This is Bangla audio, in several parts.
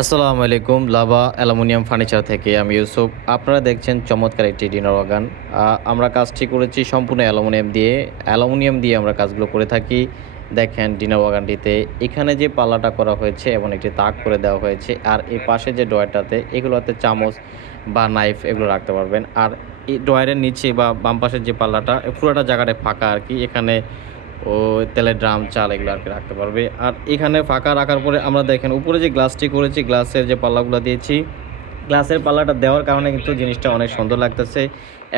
আসসালামু আলাইকুম, লাভা অ্যালুমিনিয়াম ফার্নিচার থেকে আমি ইউসুফ। আপনারা দেখছেন চমৎকার একটি ডিনার ওয়াগান আমরা কাজটি করেছি সম্পূর্ণ অ্যালুমিনিয়াম দিয়ে। অ্যালুমিনিয়াম দিয়ে আমরা কাজগুলো করে থাকি। দেখেন ডিনার ওয়াগানটিতে এখানে যে পাল্লাটা করা হয়েছে এবং একটি তাক করে দেওয়া হয়েছে, আর এই পাশে যে ডয়ারটাতে এগুলোতে চামচ বা নাইফ এগুলো রাখতে পারবেন। আর এই ডয়ারের নিচে বা বাম পাশের যে পাল্লাটা পুরোটা জায়গাটা ফাঁকা আর কি। এখানে ও তেলের ড্রাম, চাল এগুলো আর কি রাখতে পারবে। আর এখানে ফাঁকা রাখার পরে আমরা দেখেন, উপরে যে গ্লাসটি করেছি গ্লাসের যে পাল্লাগুলো দিয়েছি গ্লাসের পাল্লাটা দেওয়ার কারণে কিন্তু জিনিসটা অনেক সুন্দর লাগতেছে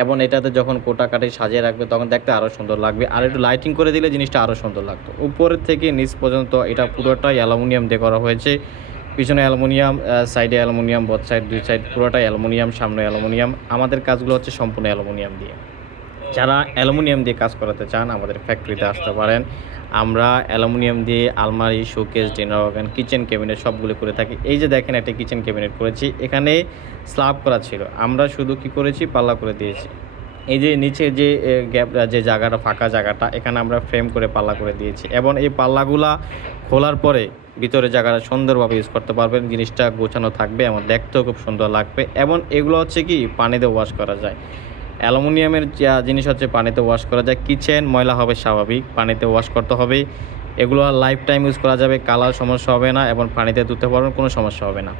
এবং এটাতে যখন কোটা কাটি সাজিয়ে রাখবে, তখন দেখতে আরও সুন্দর লাগবে। আর একটু লাইটিং করে দিলে জিনিসটা আরও সুন্দর লাগতো। উপরের থেকে নিচ পর্যন্ত এটা পুরোটাই অ্যালুমিনিয়াম দিয়ে করা হয়েছে। পিছনে অ্যালুমিনিয়াম সাইডে অ্যালুমিনিয়াম বথ সাইড দুই সাইড পুরোটাই অ্যালুমিনিয়াম, সামনে অ্যালুমিনিয়াম। আমাদের কাজগুলো হচ্ছে সম্পূর্ণ অ্যালুমিনিয়াম দিয়ে। যারা অ্যালুমিনিয়াম দিয়ে কাজ করাতে চান, আমাদের ফ্যাক্টরিতে আসতে পারেন। আমরা অ্যালুমিনিয়াম দিয়ে আলমারি showcase dinner wagon kitchen cabinet সবগুলো করে থাকি। এই যে দেখেন, একটা কিচেন ক্যাবিনেট করেছি। এখানে স্ল্যাব করা ছিল। আমরা শুধু কি করেছি? পাল্লা করে দিয়েছি। এই যে নিচে যে গ্যাপ যে জায়গাটা, ফাঁকা জায়গাটা, এখানে আমরা ফ্রেম করে পাল্লা করে দিয়েছি। এবং এই পাল্লাগুলা খোলার পরে ভিতরে জায়গাটা সুন্দরভাবে ইউজ করতে পারবেন। জিনিসটা গোছানো থাকবে এবং দেখতেও খুব সুন্দর লাগবে। এবং এগুলো হচ্ছে কি? পানিতে ওয়াশ করা যায়। অ্যালুমিনিয়ামের যা জিনিস হচ্ছে পানিতে ওয়াশ করা যায়। কিচেন ময়লা হবে স্বাভাবিক, পানিতে ওয়াশ করতে হবে। এগুলো লাইফ টাইম ইউজ করা যাবে কালার সমস্যা হবে না এবং পানিতে ধুতে পারবেন, কোনো সমস্যা হবে না।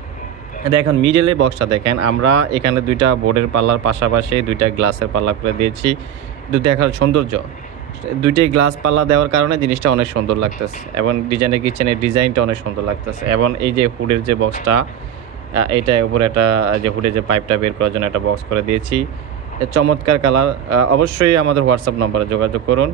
দেখুন মিডলে বক্সটা দেখেন, আমরা এখানে দুইটা বোর্ডের পাল্লার পাশাপাশি দুইটা গ্লাসের পাল্লা করে দিয়েছি। দুটো দেখার সৌন্দর্য। দুইটাই গ্লাস পাল্লা দেওয়ার কারণে জিনিসটা অনেক সুন্দর লাগতেছে এবং ডিজাইনের কিচেনের ডিজাইনটা অনেক সুন্দর লাগতেছে এবং এই যে হুডের যে বক্সটা এইটা উপরে একটা, যে হুডের যে পাইপটা বের করার জন্য একটা বক্স করে দিয়েছি। চমৎকার কালার অবশ্যই আমাদের হোয়াটসঅ্যাপ নম্বরে যোগাযোগ করুন।